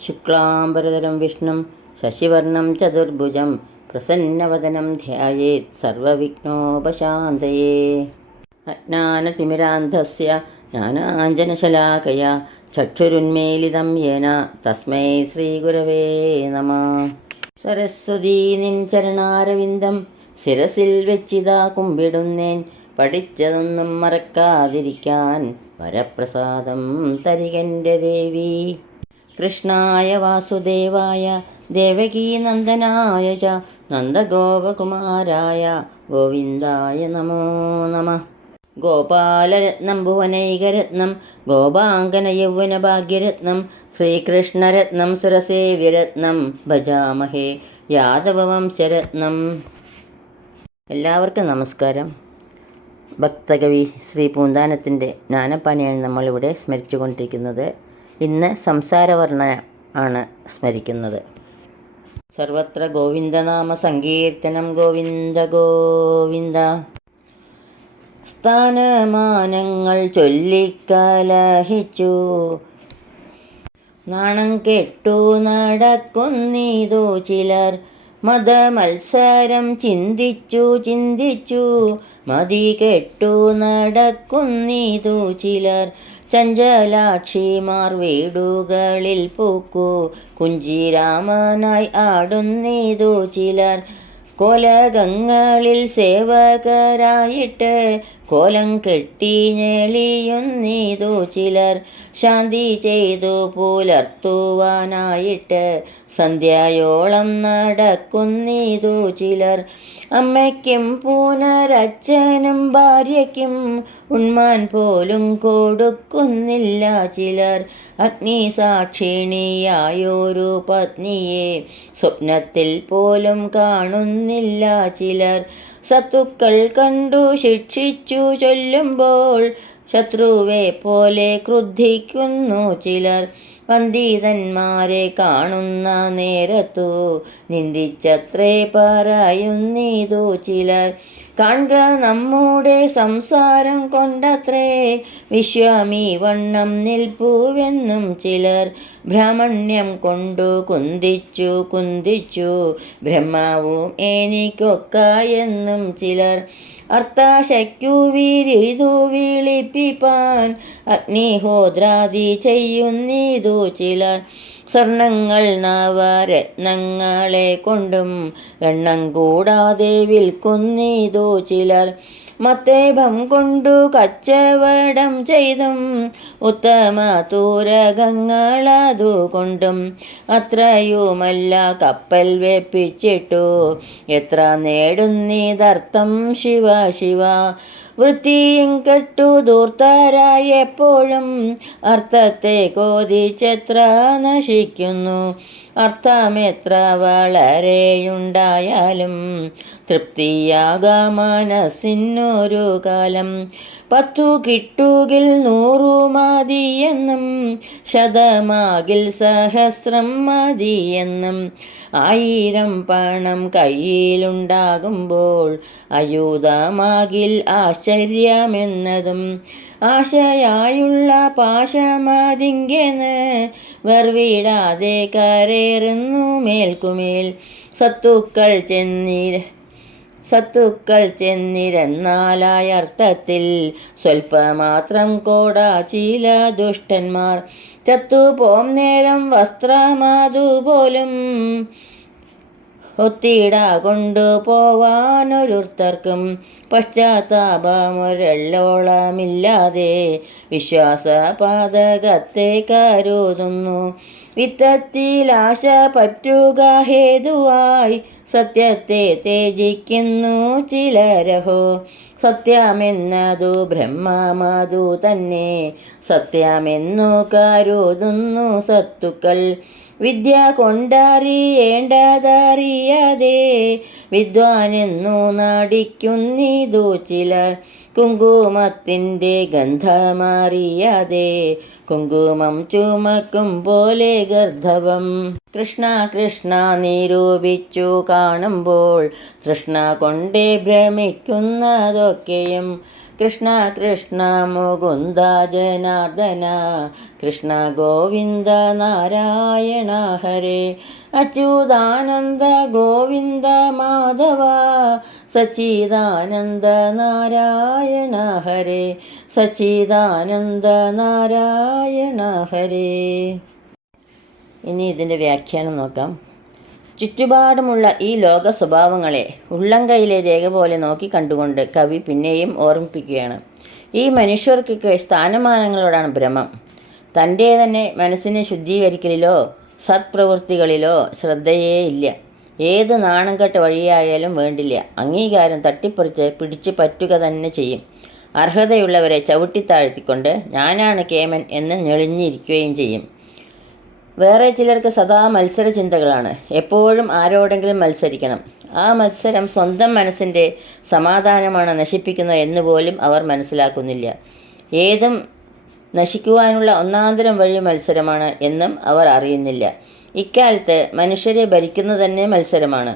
ശുക്ലാംബരധരം വിഷ്ണു ശശിവർണം ചതുർഭുജം പ്രസന്നവദനം ധ്യായേത് സർവവിഘ്നോപശാന്തയേ അജ്ഞാനതിമിരാന്ധസ്യ ജ്ഞാനാഞ്ജനശലാകയ ചക്ഷുരുന്മേലിതം യേന തസ്മൈ ശ്രീഗുരവേ നമ സരസ്വതീ നിൻ ചരണാരവിന്ദം ശിരസിൽ വെച്ചിതാ കുമ്പിടുന്നേൻ പഠിച്ചതൊന്നും മറക്കാതിരിക്കാൻ വരപ്രസാദം തരികന്റെ ദേവി. കൃഷ്ണായ വാസുദേവായ ദേവകീനന്ദനായ ച നന്ദഗോപകുമാരായ ഗോവിന്ദായ നമോ നമ. ഗോപാലരത്നം ഭുവനൈകരത്നം ഗോപാങ്കന യൗവന ഭാഗ്യരത്നം ശ്രീകൃഷ്ണരത്നം സുരസേവ്യരത്നം ഭജാമഹേ യാദവവംശരത്നം. എല്ലാവർക്കും നമസ്കാരം. ഭക്തകവി ശ്രീ പൂന്താനത്തിന്റെ ജ്ഞാനപ്പാനിയാണ് നമ്മളിവിടെ സ്മരിച്ചുകൊണ്ടിരിക്കുന്നത് ഇന്ന് സംസാരവർണ ആണ് സ്മരിക്കുന്നത്. സർവത്ര ഗോവിന്ദനാമ സങ്കീർത്തനം ഗോവിന്ദ ഗോവിന്ദ. സ്ഥാനമാനങ്ങൾ ചൊല്ലിക്കലഹിച്ചു നാണം കെട്ടു നടക്കുന്നീതു ചിലർ മതമത്സരം ചിന്തിച്ചു ചിന്തിച്ചു. മതി കെട്ടു നടക്കുന്നീതു ചിലർ. ചഞ്ചലാക്ഷിമാർ വീടുകളിൽ പൂക്കു. കുഞ്ചിരാമനായി ആടുന്നീതു ചിലർ. കൊലകങ്ങളിൽ സേവകരായിട്ട് കോലം കെട്ടി ഞെളിയുന്നീതു ചിലർ ശാന്തി ചെയ്തു പുലർത്തുവാനായിട്ട് സന്ധ്യായോളം നടക്കുന്നീതു ചിലർ. അമ്മയ്ക്കും പൂനരച്ചനും ഭാര്യയ്ക്കും ഉണ്മാൻ പോലും കൊടുക്കുന്നില്ല ചിലർ. അഗ്നിസാക്ഷിണിയായൊരു പത്നിയെ സ്വപ്നത്തിൽ പോലും കാണുന്നില്ല ചിലർ. സത്തുക്കൾ കണ്ടു ശിക്ഷിച്ചു ചൊല്ലുമ്പോൾ ശത്രുവെ പോലെ ക്രുദ്ധിക്കുന്നു ചിലർ. പണ്ഡിതന്മാരെ കാണുന്ന നേരത്തു നിന്ദിച്ചത്രേ പറയുന്നീതു ചിലർ. കാണുക നമ്മുടെ സംസാരം കൊണ്ടത്രേ. വിശ്വാമി വണ്ണം നിൽപ്പുവെന്നും ചിലർ ഭ്രാമണ്യം കൊണ്ടു കുന്തിച്ചു കുന്തിച്ചു. ബ്രഹ്മാവും എനിക്കൊക്ക എന്നും ചിലർ അർത്ഥാശയ്ക്കു വിരിതു വിളിപ്പിപ്പാൻ. അഗ്നിഹോദ്രാതി ചെയ്യുന്നിതു ചിലർ സ്വർണങ്ങൾ നവരത്നങ്ങളെ കൊണ്ടും എണ്ണം കൂടാതെ വിൽക്കുന്നീതോ ചിലർ. മത്തേഭം കൊണ്ടു കച്ചവടം ചെയ്തും ഉത്തമ തൂരകങ്ങളതു കൊണ്ടും അത്രയുമല്ല കപ്പൽ വെപ്പിച്ചിട്ടു. എത്ര നേടുന്നിതർത്ഥം ശിവ ശിവ. വൃത്തിയും കെട്ടു ദൂർത്തരായെപ്പോഴും അർത്ഥത്തെ കോതിച്ചെത്ര നശിക്കുന്നു. അർത്ഥമെത്ര വളരെയുണ്ടായാലും തൃപ്തിയാകാം മനസ്സിനൊരു കാലം പത്തു കിട്ടുകിൽ നൂറു മതിയെന്നും ശതമാകിൽ സഹസ്രം മതിയെന്നും. ആയിരം പണം കയ്യിലുണ്ടാകുമ്പോൾ അയൂതമാകിൽ ആശ്ചര്യമെന്നതും ആശയായുള്ള പാശമതിങ്കെന്ന് വെർവിടാതെ കരേറുന്നു മേൽക്കുമേൽ. സത്തുക്കൾ ചെന്നിര സത്തുക്കൾ ചെന്നിരുന്നാലായ അർത്ഥത്തിൽ സ്വൽപ്പമാത്രം കോടാ ചില ദുഷ്ടന്മാർ. ചത്തുപോം നേരം വസ്ത്രമാതുപോലും ഒത്തിട കൊണ്ടുപോവാനൊരുത്തർക്കും പശ്ചാത്താപമൊരെള്ളോളമില്ലാതെ വിശ്വാസപാതകത്തെ കരുതുന്നു. വിത്തത്തിൽ ആശ പറ്റുക ഹേതുവായി സത്യത്തെ തേജിക്കുന്നു ചിലരഹോ. സത്യമെന്നതു ബ്രഹ്മമതു തന്നെ. സത്യമെന്നു കരുതുന്നു സത്തുക്കൾ. വിദ്യ കൊണ്ടറിയേണ്ടതറിയാതെ. വിദ്വാനെന്നു നടിക്കുന്നിതു ചിലർ. കുങ്കുമത്തിന്റെ ഗന്ധമറിയാതെ കുങ്കുമം ചുമക്കും പോലെ ഗർദ്ധവം. കൃഷ്ണ കൃഷ്ണ നിരൂപിച്ചു കാണുമ്പോൾ തൃഷ്ണ കൊണ്ടേ ഭ്രമിക്കുന്നതൊക്കെയും കൃഷ്ണ കൃഷ്ണ മുകുന്ദ ജനാർദ്ദന കൃഷ്ണ ഗോവിന്ദ നാരായണ ഹരേ അച്യുതാനന്ദ ഗോവിന്ദ മാധവ സച്ചിദാനന്ദ നാരായണ ഹരേ സച്ചിദാനന്ദ നാരായണ ഹരേ. ഇനി ഇതിന്റെ വ്യാഖ്യാനം നോക്കാം. ചുറ്റുപാടുമുള്ള ഈ ലോക സ്വഭാവങ്ങളെ ഉള്ളംകൈയിലെ രേഖ പോലെ നോക്കി കണ്ടുകൊണ്ട് കവി പിന്നെയും ഓർമ്മിപ്പിക്കുകയാണ്. ഈ മനുഷ്യർക്കൊക്കെ സ്ഥാനമാനങ്ങളോടാണ് ഭ്രമം. തന്റെ തന്നെ മനസ്സിനെ ശുദ്ധീകരിക്കലിലോ സത്പ്രവൃത്തികളിലോ ശ്രദ്ധയേ ഇല്ല. ഏത് നാണം കെട്ട വഴിയായാലും വേണ്ടില്ല. അംഗീകാരം തട്ടിപ്പറിച്ച് പിടിച്ചു പറ്റുക തന്നെ ചെയ്യും. അർഹതയുള്ളവരെ ചവിട്ടിത്താഴ്ത്തിക്കൊണ്ട് ഞാനാണ് കേമൻ എന്ന് ഞെളിഞ്ഞിരിക്കുകയും ചെയ്യും. വേറെ ചിലർക്ക് സദാ മത്സര ചിന്തകളാണ് എപ്പോഴും ആരോടെങ്കിലും മത്സരിക്കണം. ആ മത്സരം സ്വന്തം മനസ്സിന്റെ സമാധാനമാണ് നശിപ്പിക്കുന്നത് എന്ന് പോലും അവർ മനസ്സിലാക്കുന്നില്ല. ഏതും നശിക്കുവാനുള്ള ഒന്നാന്തരം വഴി മത്സരമാണ് എന്നും അവർ അറിയുന്നില്ല. ഇക്കാലത്ത് മനുഷ്യരെ ഭരിക്കുന്നത് തന്നെ മത്സരമാണ്.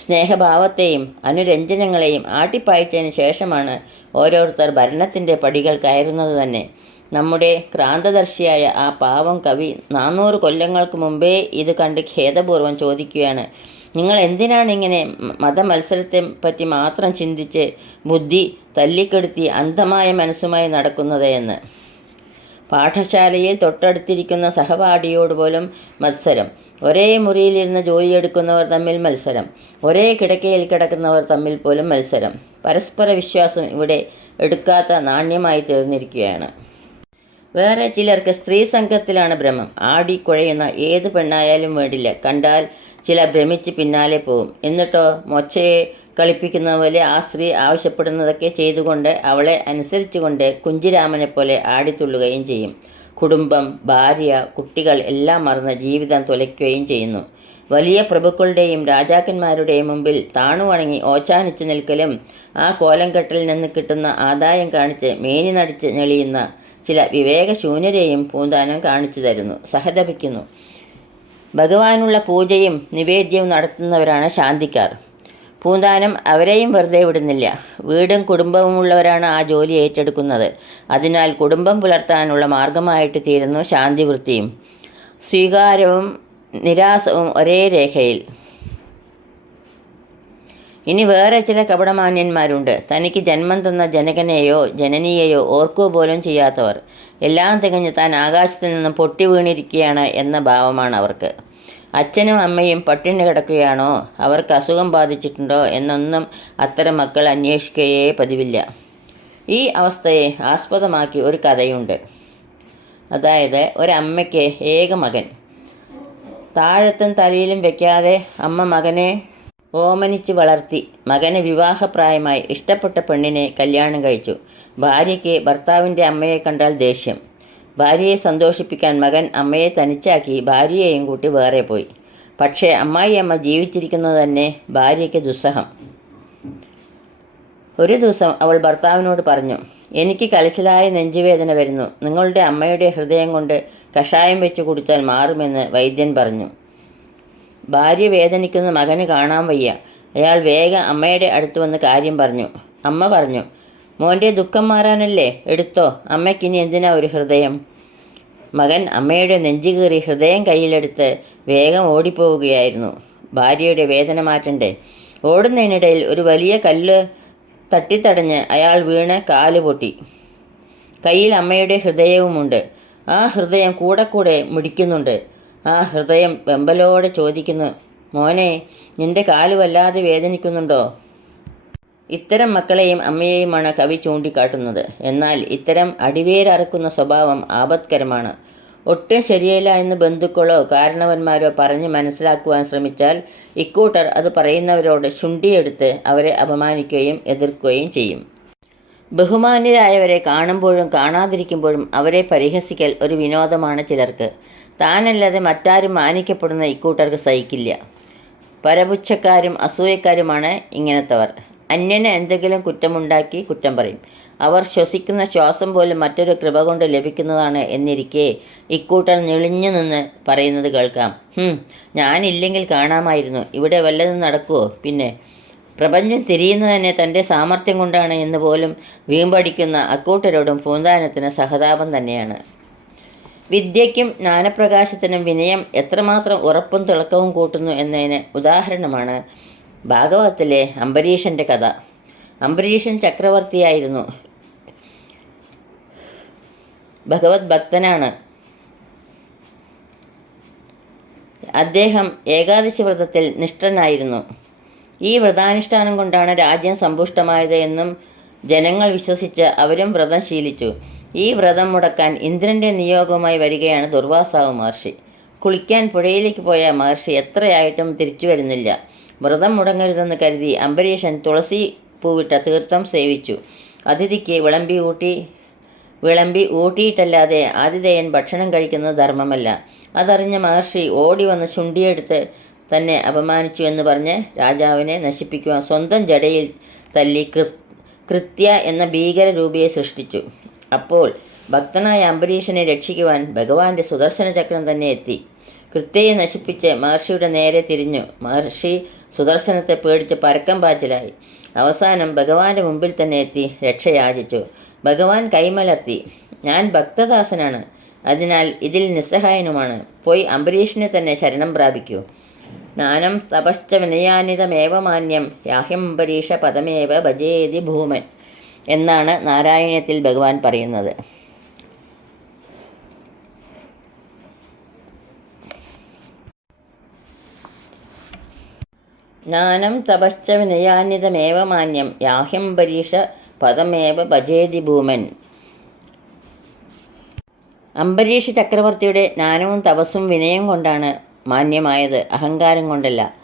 സ്നേഹഭാവത്തെയും അനുരഞ്ജനങ്ങളെയും ആട്ടിപ്പായച്ചതിന് ശേഷമാണ് ഓരോരുത്തർ ഭരണത്തിന്റെ പടികൾ കയറുന്നത് തന്നെ. നമ്മുടെ ക്രാന്തദർശിയായ ആ പാവം കവി നാനൂറ് കൊല്ലങ്ങൾക്ക് മുമ്പേ ഇത് കണ്ട് ഖേദപൂർവം ചോദിക്കുകയാണ്. നിങ്ങൾ എന്തിനാണ് ഇങ്ങനെ മതമത്സരത്തെ പറ്റി മാത്രം ചിന്തിച്ച് ബുദ്ധി തല്ലിക്കെടുത്തി അന്ധമായ മനസ്സുമായി നടക്കുന്നത് എന്ന്? പാഠശാലയിൽ തൊട്ടടുത്തിരിക്കുന്ന സഹപാഠിയോട് പോലും മത്സരം. ഒരേ മുറിയിലിരുന്ന് ജോലിയെടുക്കുന്നവർ തമ്മിൽ മത്സരം. ഒരേ കിടക്കയിൽ കിടക്കുന്നവർ തമ്മിൽ പോലും മത്സരം. പരസ്പര വിശ്വാസം ഇവിടെ എടുക്കാത്ത നാണ്യമായി തീർന്നിരിക്കുകയാണ്. വേറെ ചിലർക്ക് സ്ത്രീ സംഘത്തിലാണ് ഭ്രമം. ആടി കുഴയുന്ന ഏത് പെണ്ണായാലും വേണ്ടില്ല. കണ്ടാൽ ചില ഭ്രമിച്ച് പിന്നാലെ പോവും. എന്നിട്ടോ മൊച്ചയെ കളിപ്പിക്കുന്ന പോലെ ആ സ്ത്രീ ആവശ്യപ്പെടുന്നതൊക്കെ ചെയ്തുകൊണ്ട് അവളെ അനുസരിച്ചുകൊണ്ട് കുഞ്ചിരാമനെ പോലെ ആടിത്തുള്ളുകയും ചെയ്യും. കുടുംബം ഭാര്യ കുട്ടികൾ എല്ലാം മറന്ന് ജീവിതം തുലയ്ക്കുകയും ചെയ്യുന്നു. വലിയ പ്രഭുക്കളുടെയും രാജാക്കന്മാരുടെയും മുമ്പിൽ താണുവണങ്ങി ഓച്ചാനിച്ച് നിൽക്കലും ആ കോലംകെട്ടിൽ നിന്ന് കിട്ടുന്ന ആദായം കാണിച്ച് മേനി നടിച്ച് ഞെളിയുന്ന ചില വിവേകശൂന്യരെയും പൂന്താനം കാണിച്ചു തരുന്നു. സഹതപിക്കുന്നു. ഭഗവാനുള്ള പൂജയും നിവേദ്യവും നടത്തുന്നവരാണ് ശാന്തിക്കാർ. പൂന്താനം അവരെയും വെറുതെ വിടുന്നില്ല. വീടും കുടുംബവും ഉള്ളവരാണ് ആ ജോലി ഏറ്റെടുക്കുന്നത്. അതിനാൽ കുടുംബം പുലർത്താനുള്ള മാർഗമായിട്ട് തീരുന്നു ശാന്തിവൃത്തിയും. സ്വീകാരവും നിരാസവും ഒരേ രേഖയിൽ. ഇനി വേറെ ചില കപടമാന്യന്മാരുണ്ട്. തനിക്ക് ജന്മം തന്ന ജനകനെയോ ജനനിയെയോ ഓർക്കുക പോലും ചെയ്യാത്തവർ. എല്ലാം തികഞ്ഞ് താൻ ആകാശത്തിൽ നിന്നും പൊട്ടി വീണിരിക്കുകയാണ് എന്ന ഭാവമാണ് അവർക്ക്. അച്ഛനും അമ്മയും പട്ടിണി കിടക്കുകയാണോ? അവർക്ക് അസുഖം ബാധിച്ചിട്ടുണ്ടോ? എന്നൊന്നും അത്തരം മക്കൾ അന്വേഷിക്കുകയേ പതിവില്ല. ഈ അവസ്ഥയെ ആസ്പദമാക്കി ഒരു കഥയുണ്ട്. അതായത് ഒരമ്മയ്ക്ക് ഏക മകൻ. താഴത്തും തലയിലും വെക്കാതെ അമ്മ മകനെ ഓമനിച്ച് വളർത്തി മകന് വിവാഹപ്രായമായി ഇഷ്ടപ്പെട്ട പെണ്ണിനെ കല്യാണം കഴിച്ചു. ഭാര്യയ്ക്ക് ഭർത്താവിന്റെ അമ്മയെ കണ്ടാൽ ദേഷ്യം. ഭാര്യയെ സന്തോഷിപ്പിക്കാൻ മകൻ അമ്മയെ തനിച്ചാക്കി ഭാര്യയെയും കൂട്ടി വേറെ പോയി. പക്ഷേ അമ്മായിയമ്മ ജീവിച്ചിരിക്കുന്നത് തന്നെ ഭാര്യയ്ക്ക് ദുസ്സഹം. ഒരു ദിവസം അവൾ ഭർത്താവിനോട് പറഞ്ഞു എനിക്ക് കലശലായ നെഞ്ചുവേദന വരുന്നു. നിങ്ങളുടെ അമ്മയുടെ ഹൃദയം കൊണ്ട് കഷായം വെച്ച് കുടിച്ചാൽ മാറുമെന്ന് വൈദ്യൻ പറഞ്ഞു. ഭാര്യ വേദനിക്കുന്ന മകന് കാണാൻ വയ്യ. അയാൾ വേഗം അമ്മയുടെ അടുത്ത് വന്ന് കാര്യം പറഞ്ഞു. അമ്മ പറഞ്ഞു മോന്റെ ദുഃഖം മാറാനല്ലേ? എടുത്തോ. അമ്മയ്ക്കിനി എന്തിനാ ഒരു ഹൃദയം? മകൻ അമ്മയുടെ നെഞ്ചു കീറി ഹൃദയം കയ്യിലെടുത്ത് വേഗം ഓടിപ്പോവുകയായിരുന്നു. ഭാര്യയുടെ വേദന മാറ്റണ്ടേ? ഓടുന്നതിനിടയിൽ ഒരു വലിയ കല്ല് തട്ടിത്തടഞ്ഞ് അയാൾ വീണ് കാൽ പൊട്ടി. കയ്യിൽ അമ്മയുടെ ഹൃദയവുമുണ്ട്. ആ ഹൃദയം കൂടെ കൂടെ മുടിക്കുന്നുണ്ട്. ആ ഹൃദയം വെമ്പലോടെ ചോദിക്കുന്നു മോനെ നിന്റെ കാൽ വല്ലാതെ വേദനിക്കുന്നുണ്ടോ? ഇത്തരം മക്കളെയും അമ്മയെയുമാണ് കവി ചൂണ്ടിക്കാട്ടുന്നത്. എന്നാൽ ഇത്തരം അടിവേരറക്കുന്ന സ്വഭാവം ആപത്കരമാണ്. ഒട്ടും ശരിയല്ല എന്ന് ബന്ധുക്കളോ കാരണവന്മാരോ പറഞ്ഞ് മനസ്സിലാക്കുവാൻ ശ്രമിച്ചാൽ ഇക്കൂട്ടർ അത് പറയുന്നവരോട് ശുണ്ടിയെടുത്ത് അവരെ അപമാനിക്കുകയും എതിർക്കുകയും ചെയ്യും. ബഹുമാന്യരായവരെ കാണുമ്പോഴും കാണാതിരിക്കുമ്പോഴും അവരെ പരിഹസിക്കൽ ഒരു വിനോദമാണ് ചിലർക്ക്. താനല്ലാതെ മറ്റാരും മാനിക്കപ്പെടുന്ന ഇക്കൂട്ടർക്ക് സഹിക്കില്ല. പരപുച്ഛക്കാരും അസൂയക്കാരുമാണ് ഇങ്ങനത്തവർ. അന്യന് എന്തെങ്കിലും കുറ്റമുണ്ടാക്കി കുറ്റം പറയും. അവർ ശ്വസിക്കുന്ന ശ്വാസം പോലും മറ്റൊരു കൃപ കൊണ്ട് ലഭിക്കുന്നതാണ് എന്നിരിക്കെ ഇക്കൂട്ടർ ഞെളിഞ്ഞു നിന്ന് പറയുന്നത് കേൾക്കാം. ഞാനില്ലെങ്കിൽ കാണാമായിരുന്നു. ഇവിടെ വല്ലതും നടക്കുമോ പിന്നെ പ്രപഞ്ചം തിരിയുന്നതന്നെ തന്റെ സാമർഥ്യം കൊണ്ടാണ് എന്ന് പോലും വീമ്പടിക്കുന്ന അക്കൂട്ടരോടും പൂന്താനത്തിന് സഹതാപം തന്നെയാണ്. വിദ്യയ്ക്കും ജ്ഞാനപ്രകാശത്തിനും വിനയം എത്രമാത്രം ഉറപ്പും തിളക്കവും കൂട്ടുന്നു എന്നതിന് ഉദാഹരണമാണ് ഭാഗവതത്തിലെ അംബരീഷന്റെ കഥ. അംബരീഷൻ ചക്രവർത്തിയായിരുന്നു. ഭഗവത് ഭക്തനാണ്. അദ്ദേഹം ഏകാദശി വ്രതത്തിൽ നിഷ്ഠനായിരുന്നു. ഈ വ്രതാനുഷ്ഠാനം കൊണ്ടാണ് രാജ്യം സമ്പുഷ്ടമായത് എന്നും ജനങ്ങൾ വിശ്വസിച്ച് അവരും വ്രതം ശീലിച്ചു. ഈ വ്രതം മുടക്കാൻ ഇന്ദ്രന്റെ നിയോഗവുമായി വരികയാണ് ദുർവാസാവ് മഹർഷി. കുളിക്കാൻ പുഴയിലേക്ക് പോയ മഹർഷി എത്രയായിട്ടും തിരിച്ചു വരുന്നില്ല. വ്രതം മുടങ്ങരുതെന്ന് കരുതി അംബരീഷൻ തുളസി പൂവിട്ട തീർത്ഥം സേവിച്ചു. അതിഥിക്ക് വിളമ്പി ഊട്ടി വിളമ്പി ഊട്ടിയിട്ടല്ലാതെ ആതിഥേയൻ ഭക്ഷണം കഴിക്കുന്നത് ധർമ്മമല്ല. അതറിഞ്ഞ മഹർഷി ഓടി വന്ന് ചുണ്ടിയെടുത്ത് തന്നെ അപമാനിച്ചു എന്ന് പറഞ്ഞ് രാജാവിനെ നശിപ്പിക്കുവാൻ സ്വന്തം ജടയിൽ തല്ലി കൃത്യ എന്ന ഭീകരരൂപിയെ സൃഷ്ടിച്ചു. അപ്പോൾ ഭക്തനായ അംബരീഷനെ രക്ഷിക്കുവാൻ ഭഗവാന്റെ സുദർശന ചക്രം തന്നെ എത്തി. കൃത്യയെ നശിപ്പിച്ച് മഹർഷിയുടെ നേരെ തിരിഞ്ഞു. മഹർഷി സുദർശനത്തെ പേടിച്ച് പരക്കം പാച്ചിലായി. അവസാനം ഭഗവാന്റെ മുമ്പിൽ തന്നെ എത്തി രക്ഷയാചിച്ചു. ഭഗവാൻ കൈമലർത്തി ഞാൻ ഭക്തദാസനാണ്. അതിനാൽ ഇതിൽ നിസ്സഹായനുമാണ്. പോയി അംബരീഷിനെ തന്നെ ശരണം പ്രാപിക്കൂ. നാനം തപശ്ച വിനയാനിതമേവ മാന്യം യാഹ്യംബരീഷ പദമേവ ഭജേതി ഭൂമൻ. എന്നാണ് നാരായണത്തിൽ ഭഗവാൻ പറയുന്നത്. ജ്ഞാനം തപശ്ച വിനയാന്യതമേവ മാന്യം. യാഹ്യം പരീക്ഷ പദമേവ ഭജേതി ഭൂമൻ. അംബരീഷ് ചക്രവർത്തിയുടെ ജ്ഞാനവും തപസ്സും വിനയം കൊണ്ടാണ് മാന്യമായത്. അഹങ്കാരം കൊണ്ടല്ല.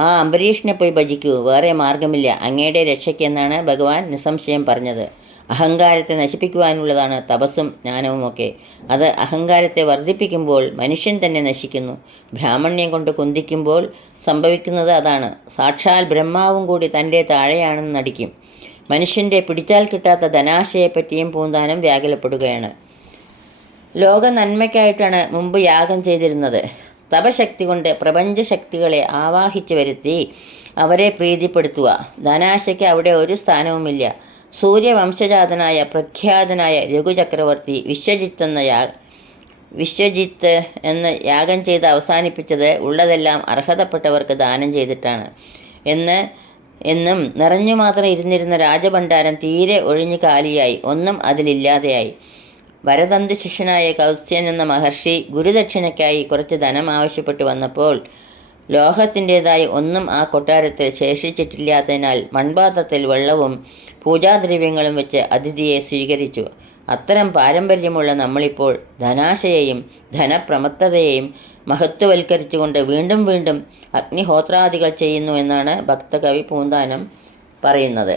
ആ അംബരീഷിനെ പോയി ഭജിക്കൂ. വേറെ മാർഗമില്ല അങ്ങയുടെ രക്ഷയ്ക്കെന്നാണ് ഭഗവാൻ നിസ്സംശയം പറഞ്ഞത്. അഹങ്കാരത്തെ നശിപ്പിക്കുവാനുള്ളതാണ് തപസ്സും ജ്ഞാനവുമൊക്കെ. അത് അഹങ്കാരത്തെ വർദ്ധിപ്പിക്കുമ്പോൾ മനുഷ്യൻ തന്നെ നശിക്കുന്നു. ബ്രാഹ്മണ്യം കൊണ്ട് കുന്തിക്കുമ്പോൾ സംഭവിക്കുന്നത് അതാണ്. സാക്ഷാൽ ബ്രഹ്മാവും കൂടി തന്റെ താഴെയാണെന്ന് നടിക്കും. മനുഷ്യന്റെ പിടിച്ചാൽ കിട്ടാത്ത ധനാശയെപ്പറ്റിയും പൂന്താനം വ്യാകുലപ്പെടുകയാണ്. ലോക നന്മയ്ക്കായിട്ടാണ് മുമ്പ് യാഗം ചെയ്തിരുന്നത്. തപശക്തി കൊണ്ട് പ്രപഞ്ചശക്തികളെ ആവാഹിച്ചു വരുത്തി അവരെ പ്രീതിപ്പെടുത്തുക. ധനാശയ്ക്ക് അവിടെ ഒരു സ്ഥാനവുമില്ല. സൂര്യവംശജാതനായ പ്രഖ്യാതനായ രഘുചക്രവർത്തി വിശ്വജിത്ത് എന്ന യാ വിശ്വജിത്ത് എന്ന് യാഗം ചെയ്ത് അവസാനിപ്പിച്ചത് ഉള്ളതെല്ലാം അർഹതപ്പെട്ടവർക്ക് ദാനം ചെയ്തിട്ടാണ്. എന്ന് എന്നും നിറഞ്ഞു മാത്രം ഇരുന്നിരുന്ന രാജഭണ്ഡാരം തീരെ ഒഴിഞ്ഞു കാലിയായി. ഒന്നും അതിലില്ലാതെയായി. വരതന്തു ശിഷ്യനായ കൗസ്യൻ എന്ന മഹർഷി ഗുരുദക്ഷിണയ്ക്കായി കുറച്ച് ധനം ആവശ്യപ്പെട്ടു വന്നപ്പോൾ ലോഹത്തിന്റെതായി ഒന്നും ആ കൊട്ടാരത്തിൽ ശേഷിച്ചിട്ടില്ലാത്തതിനാൽ മൺപാത്രത്തിൽ വെള്ളവും പൂജാദ്രവ്യങ്ങളും വെച്ച് അതിഥിയെ സ്വീകരിച്ചു. അത്തരം പാരമ്പര്യമുള്ള നമ്മളിപ്പോൾ ധനാശയെയും ധനപ്രമത്തതയെയും മഹത്വവൽക്കരിച്ചുകൊണ്ട് വീണ്ടും വീണ്ടും അഗ്നിഹോത്രാദികൾ ചെയ്യുന്നു എന്നാണ് ഭക്തകവി പൂന്താനം പറയുന്നത്.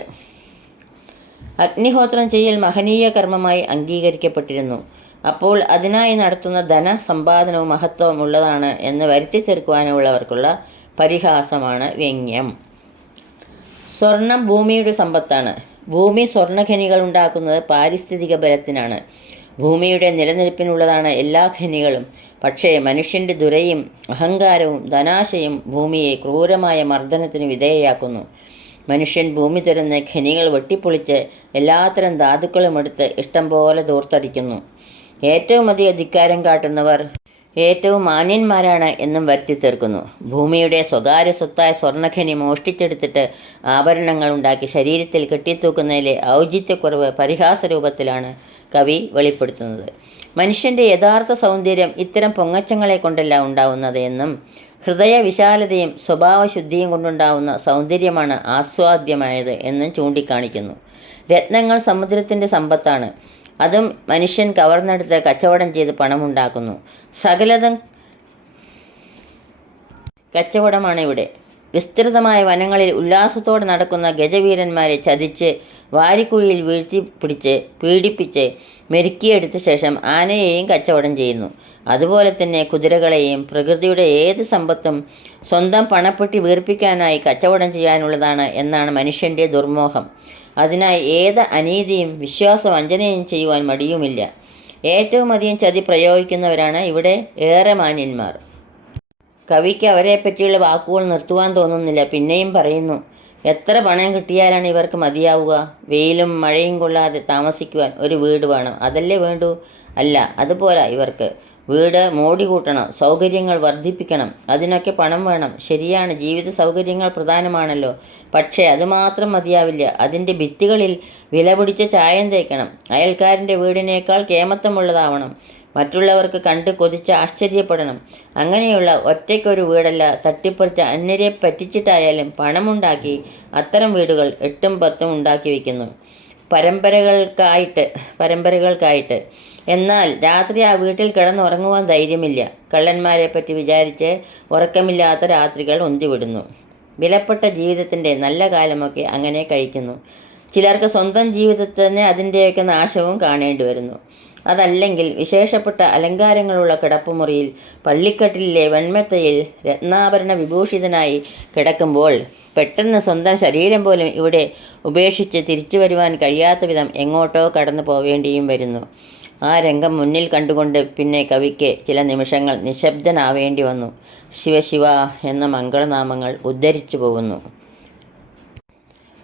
അഗ്നിഹോത്രം ചെയ്യൽ മഹനീയ കർമ്മമായി അംഗീകരിക്കപ്പെട്ടിരുന്നു. അപ്പോൾ അതിനായി നടത്തുന്ന ധന സമ്പാദനവും മഹത്വവും ഉള്ളതാണ് എന്ന് വരുത്തി തീർക്കുവാനുള്ളവർക്കുള്ള പരിഹാസമാണ് വ്യംഗ്യം സ്വർണം ഭൂമിയുടെ സമ്പത്താണ്. ഭൂമി സ്വർണഖനികൾ ഉണ്ടാക്കുന്നത് പാരിസ്ഥിതിക ബലത്തിനാണ്. ഭൂമിയുടെ നിലനിൽപ്പിനുള്ളതാണ് എല്ലാ ഖനികളും. പക്ഷേ മനുഷ്യന്റെ ദുരയും അഹങ്കാരവും ധനാശയും ഭൂമിയെ ക്രൂരമായ മർദ്ദനത്തിന് വിധേയയാക്കുന്നു. മനുഷ്യൻ ഭൂമി തുരന്ന് ഖനികൾ വെട്ടിപ്പൊളിച്ച് എല്ലാത്തരം ധാതുക്കളും എടുത്ത് ഇഷ്ടം പോലെ ദൂർത്തടിക്കുന്നു. ഏറ്റവും അധികം ധിക്കാരം കാട്ടുന്നവർ ഏറ്റവും മാന്യന്മാരാണ് എന്നും വരുത്തി തീർക്കുന്നു. ഭൂമിയുടെ സ്വകാര്യ സ്വത്തായ സ്വർണഖനി മോഷ്ടിച്ചെടുത്തിട്ട് ആഭരണങ്ങൾ ഉണ്ടാക്കി ശരീരത്തിൽ കെട്ടിത്തൂക്കുന്നതിലെ ഔചിത്യക്കുറവ് പരിഹാസ രൂപത്തിലാണ് കവി വെളിപ്പെടുത്തുന്നത്. മനുഷ്യന്റെ യഥാർത്ഥ സൗന്ദര്യം ഇത്തരം പൊങ്ങച്ചങ്ങളെ കൊണ്ടല്ല ഉണ്ടാവുന്നത് എന്നും ഹൃദയ വിശാലതയും സ്വഭാവശുദ്ധിയും കൊണ്ടുണ്ടാവുന്ന സൗന്ദര്യമാണ് ആസ്വാദ്യമായത് എന്നും ചൂണ്ടിക്കാണിക്കുന്നു. രത്നങ്ങൾ സമുദ്രത്തിന്റെ സമ്പത്താണ്. അതും മനുഷ്യൻ കവർന്നെടുത്ത് കച്ചവടം ചെയ്ത് പണമുണ്ടാക്കുന്നു. സകലതും കച്ചവടമാണ് ഇവിടെ. വിസ്തൃതമായ വനങ്ങളിൽ ഉല്ലാസത്തോടെ നടക്കുന്ന ഗജവീരന്മാരെ ചതിച്ച് വാരിക്കുഴിയിൽ വീഴ്ത്തി പിടിച്ച് പീഡിപ്പിച്ച് മെരുക്കിയെടുത്ത ശേഷം ആനയെയും കച്ചവടം ചെയ്യുന്നു. അതുപോലെ തന്നെ കുതിരകളെയും പ്രകൃതിയുടെ ഏത് സമ്പത്തും സ്വന്തം പണപ്പെട്ടി വീർപ്പിക്കാനായി കച്ചവടം ചെയ്യാനുള്ളതാണ് എന്നാണ് മനുഷ്യന്റെ ദുർമോഹം. അതിനായി ഏത് അനീതിയും വിശ്വാസവഞ്ചനയും ചെയ്യുവാൻ മടിയുമില്ല. ഏറ്റവും അധികം ചതി പ്രയോഗിക്കുന്നവരാണ് ഇവിടെ ഏറെ മാന്യന്മാർ. കവിക്ക് അവരെ പറ്റിയുള്ള വാക്കുകൾ നിർത്തുവാൻ തോന്നുന്നില്ല. പിന്നെയും പറയുന്നു എത്ര പണം കിട്ടിയാലാണ് ഇവർക്ക് മതിയാവുക? വെയിലും മഴയും കൊള്ളാതെ താമസിക്കുവാൻ ഒരു വീട് വേണം. അതല്ലേ വേണ്ടൂ? അല്ല അതുപോലെ ഇവർക്ക്. വീട് മോടി കൂട്ടണം സൗകര്യങ്ങൾ വർദ്ധിപ്പിക്കണം അതിനൊക്കെ പണം വേണം. ശരിയാണ് ജീവിത സൗകര്യങ്ങൾ പ്രധാനമാണല്ലോ. പക്ഷേ അതുമാത്രം മതിയാവില്ല. അതിന്റെ ഭിത്തികളിൽ വിലപിടിച്ച ചായം തേക്കണം. അയൽക്കാരന്റെ വീടിനേക്കാൾ കേമത്തമുള്ളതാവണം മറ്റുള്ളവർക്ക് കണ്ട് കൊതിച്ച് ആശ്ചര്യപ്പെടണം. അങ്ങനെയുള്ള ഒറ്റയ്ക്കൊരു വീടല്ല തട്ടിപ്പറിച്ച അന്യരെ പറ്റിച്ചിട്ടായാലും പണമുണ്ടാക്കി അത്തരം വീടുകൾ എട്ടും പത്തും ഉണ്ടാക്കി വയ്ക്കുന്നു പരമ്പരകൾക്കായിട്ട് പരമ്പരകൾക്കായിട്ട്. എന്നാൽ രാത്രി ആ വീട്ടിൽ കിടന്നുറങ്ങുവാൻ ധൈര്യമില്ല. കള്ളന്മാരെ പറ്റി വിചാരിച്ച് ഉറക്കമില്ലാത്ത രാത്രികൾ ഒന്തിവിടുന്നു വിലപ്പെട്ട ജീവിതത്തിന്റെ നല്ല കാലമൊക്കെ അങ്ങനെ കഴിക്കുന്നു. ചിലർക്ക് സ്വന്തം ജീവിതത്തിന് അതിന്റെയൊക്കെ നാശവും കാണേണ്ടി വരുന്നു അതല്ലെങ്കിൽ വിശേഷപ്പെട്ട അലങ്കാരങ്ങളുള്ള കിടപ്പുമുറിയിൽ പള്ളിക്കട്ടിലെ വെൺമെത്തയിൽ രത്നാഭരണ വിഭൂഷിതനായി കിടക്കുമ്പോൾ പെട്ടെന്ന് സ്വന്തം ശരീരം പോലും ഇവിടെ ഉപേക്ഷിച്ച് തിരിച്ചു വരുവാൻ കഴിയാത്ത വിധം എങ്ങോട്ടോ കടന്നു പോവേണ്ടിയും വരുന്നു. ആ രംഗം മുന്നിൽ കണ്ടുകൊണ്ട് പിന്നെ കവിക്ക് ചില നിമിഷങ്ങൾ നിശബ്ദനാവേണ്ടി വന്നു. ശിവശിവ എന്ന മംഗളനാമങ്ങൾ ഉദ്ധരിച്ചു പോകുന്നു.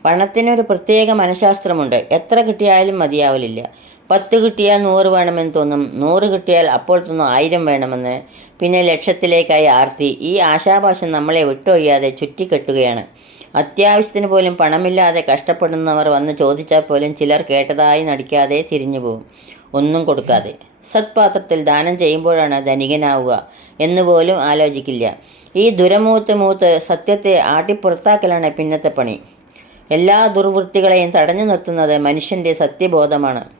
പണത്തിനൊരു പ്രത്യേക മനഃശാസ്ത്രമുണ്ട്. എത്ര കിട്ടിയാലും മതിയാവലില്ല. പത്ത് കിട്ടിയാൽ നൂറ് വേണമെന്ന് തോന്നും. നൂറ് കിട്ടിയാൽ അപ്പോൾ തോന്നും ആയിരം വേണമെന്ന്. പിന്നെ ലക്ഷത്തിലേക്കായി ആർത്തി. ഈ ആശാഭാഷം നമ്മളെ വിട്ടൊഴിയാതെ ചുറ്റിക്കെട്ടുകയാണ്. അത്യാവശ്യത്തിന് പോലും പണമില്ലാതെ കഷ്ടപ്പെടുന്നവർ വന്ന് ചോദിച്ചാൽ പോലും ചിലർ കേട്ടതായി നടിക്കാതെ തിരിഞ്ഞു പോകും ഒന്നും കൊടുക്കാതെ. സത്പാത്രത്തിൽ ദാനം ചെയ്യുമ്പോഴാണ് ധനികനാവുക എന്ന് പോലും ആലോചിക്കില്ല. ഈ ദുരമൂത്ത് മൂത്ത് സത്യത്തെ ആട്ടിപ്പുറത്താക്കലാണ് പിന്നത്തെ പണി. എല്ലാ ദുർവൃത്തികളെയും തടഞ്ഞു നിർത്തുന്നത് മനുഷ്യന്റെ സത്യബോധമാണ്.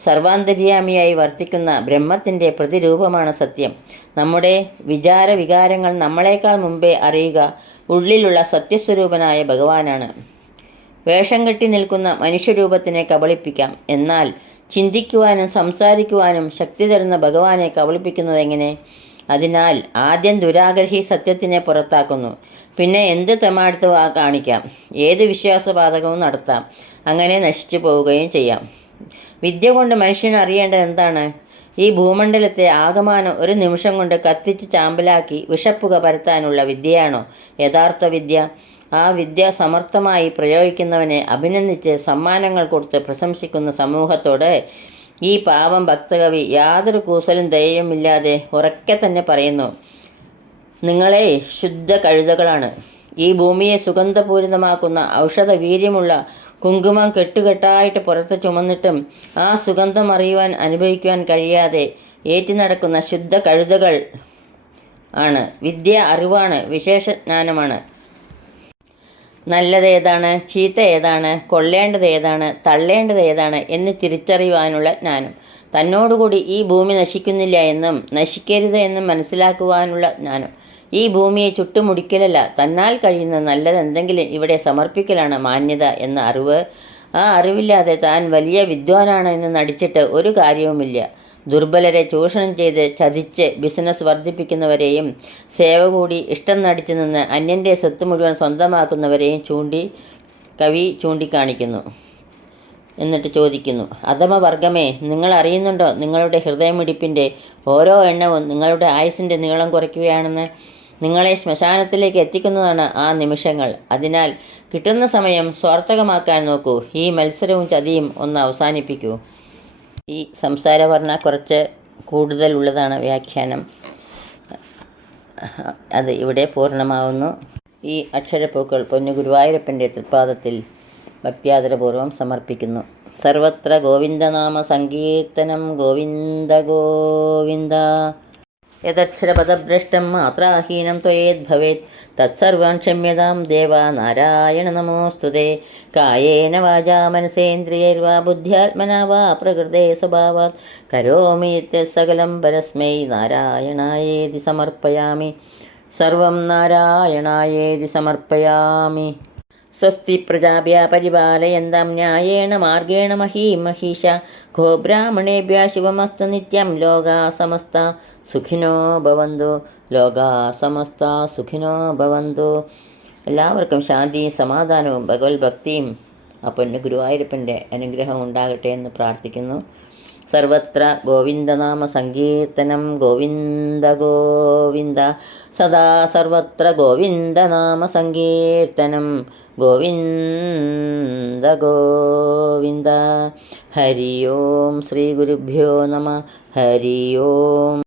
സർവാന്തര്യാമിയായി വർത്തിക്കുന്ന ബ്രഹ്മത്തിന്റെ പ്രതിരൂപമാണ് സത്യം. നമ്മുടെ വിചാര വികാരങ്ങൾ നമ്മളെക്കാൾ മുമ്പേ അറിയുക ഉള്ളിലുള്ള സത്യസ്വരൂപനായ ഭഗവാനാണ്. വേഷം കെട്ടി നിൽക്കുന്ന മനുഷ്യരൂപത്തിനെ കബളിപ്പിക്കാം. എന്നാൽ ചിന്തിക്കുവാനും സംസാരിക്കുവാനും ശക്തി തരുന്ന ഭഗവാനെ കബളിപ്പിക്കുന്നത് എങ്ങനെ? അതിനാൽ ആദ്യം ദുരാഗ്രഹി സത്യത്തിനെ പുറത്താക്കുന്നു. പിന്നെ എന്ത് തെമാടുത്ത് കാണിക്കാം? ഏത് വിശ്വാസപാതകവും നടത്താം. അങ്ങനെ നശിച്ചു പോവുകയും ചെയ്യാം. വിദ്യ കൊണ്ട് മനുഷ്യൻ അറിയേണ്ടത് എന്താണ്? ഈ ഭൂമണ്ഡലത്തെ ആകമാനം ഒരു നിമിഷം കൊണ്ട് കത്തിച്ച് ചാമ്പലാക്കി വിഷപ്പുക പരത്താനുള്ള വിദ്യയാണോ? യഥാർത്ഥ വിദ്യ. ആ വിദ്യ സമർത്ഥമായി പ്രയോഗിക്കുന്നവനെ അഭിനന്ദിച്ച് സമ്മാനങ്ങൾ കൊടുത്ത് പ്രശംസിക്കുന്ന സമൂഹത്തോട് ഈ പാവം ഭക്തകവി യാതൊരു കൂസലും ദയയുമില്ലാതെ ഉറക്കെ തന്നെ പറയുന്നു. നിങ്ങളെ ശുദ്ധ കഴുതകളാണ്. ഈ ഭൂമിയെ സുഗന്ധപൂരിതമാക്കുന്ന ഔഷധ വീര്യമുള്ള കുങ്കുമം കെട്ടുകെട്ടായിട്ട് പുറത്ത് ചുമന്നിട്ടും ആ സുഗന്ധം അറിയുവാൻ അനുഭവിക്കുവാൻ കഴിയാതെ ഏറ്റു നടക്കുന്ന ശുദ്ധ കഴുതകൾ ആണ്. വിദ്യ അറിവാണ് വിശേഷജ്ഞാനമാണ് നല്ലത് ഏതാണ്? ചീത്ത ഏതാണ്? കൊള്ളേണ്ടത് ഏതാണ്? തള്ളേണ്ടത് ഏതാണ്? എന്ന് തിരിച്ചറിയുവാനുള്ള ജ്ഞാനം. തന്നോടുകൂടി ഈ ഭൂമി നശിക്കുന്നില്ല എന്നും നശിക്കരുത് എന്നും മനസ്സിലാക്കുവാനുള്ള ജ്ഞാനം. ഈ ഭൂമിയെ ചുട്ടുമുടിക്കലല്ല. തന്നാൽ കഴിയുന്ന നല്ലതെന്തെങ്കിലും ഇവിടെ സമർപ്പിക്കലാണ് മാന്യത എന്ന അറിവ്. ആ അറിവില്ലാതെ താൻ വലിയ വിദ്വാനാണ് എന്ന് നടിച്ചിട്ട് ഒരു കാര്യവുമില്ല. ദുർബലരെ ചൂഷണം ചെയ്ത് ചതിച്ച് ബിസിനസ് വർദ്ധിപ്പിക്കുന്നവരെയും സേവ കൂടി ഇഷ്ടം നടിച്ചു നിന്ന് അന്യന്റെ സ്വത്ത് മുഴുവൻ സ്വന്തമാക്കുന്നവരെയും ചൂണ്ടി കവി ചൂണ്ടിക്കാണിക്കുന്നു. എന്നിട്ട് ചോദിക്കുന്നു അധമവർഗമേ നിങ്ങൾ അറിയുന്നുണ്ടോ നിങ്ങളുടെ ഹൃദയമിടിപ്പിന്റെ ഓരോ എണ്ണവും നിങ്ങളുടെ ആയുസിന്റെ നീളം കുറയ്ക്കുകയാണെന്ന്? നിങ്ങളെ ശ്മശാനത്തിലേക്ക് എത്തിക്കുന്നതാണ് ആ നിമിഷങ്ങൾ. അതിനാൽ കിട്ടുന്ന സമയം സ്വാർത്ഥകമാക്കാൻ നോക്കൂ. ഈ മത്സരവും ചതിയും ഒന്ന് അവസാനിപ്പിക്കൂ. ഈ സംസാര പറഞ്ഞാൽ കുറച്ച് കൂടുതലുള്ളതാണ് വ്യാഖ്യാനം. അത് ഇവിടെ പൂർണമാവുന്നു. ഈ അക്ഷരപ്പൂക്കൾ പൊന്നു ഗുരുവായൂരപ്പന്റെ തൃപ്പാദത്തിൽ ഭക്ത്യാദരപൂർവം സമർപ്പിക്കുന്നു. സർവത്ര ഗോവിന്ദനാമ സങ്കീർത്തനം ഗോവിന്ദ ഗോവിന്ദ യദക്ഷരപദഭ്രഷ്ടം മാത്രാഹീനം ത്വയേദ്ഭവേത് തത്സർവാൻ ക്ഷമ്യതാം ദേവ നാരായണ നമോസ്തുതേ കായേന വാചാ മനസേന്ദ്രിയൈർവാ ബുദ്ധ്യാത്മനാ വാ പ്രകൃതേ സ്വഭാവാത് കരോമി സകലം പരസ്മൈ നാരായണായേതി സമർപ്പയാമി സർവം നാരായണായേതി സമർപ്പയാമി സ്വസ്തി പ്രജാഭ്യ പരിപാലയന്താം ന്യായേണ മാർഗേണ മഹീം മഹീഷ ഗോബ്രാഹ്മണേഭ്യ ശിവമസ്തു നിത്യം ലോകാ സമസ്ത സുഖിനോ ഭവന്തു ലോക സമസ്ത സുഖിനോ ഭവന്തു എല്ലാവർക്കും ശാന്തിയും സമാധാനവും ഭഗവത് ഭക്തിയും അപ്പൊ പൊന്നു ഗുരുവായൂരപ്പന്റെ അനുഗ്രഹം ഉണ്ടാകട്ടെ എന്ന് പ്രാർത്ഥിക്കുന്നു. സർവത്ര ഗോവിന്ദനാമ സങ്കീർത്തനം ഗോവിന്ദ ഗോവിന്ദ സദാ സർവത്ര ഗോവിന്ദനാമ സങ്കീർത്തനം ഗോവിന്ദ ഗോവിന്ദ. ഹരി ഓം ശ്രീ ഗുരുഭ്യോ നമ ഹരി ഓം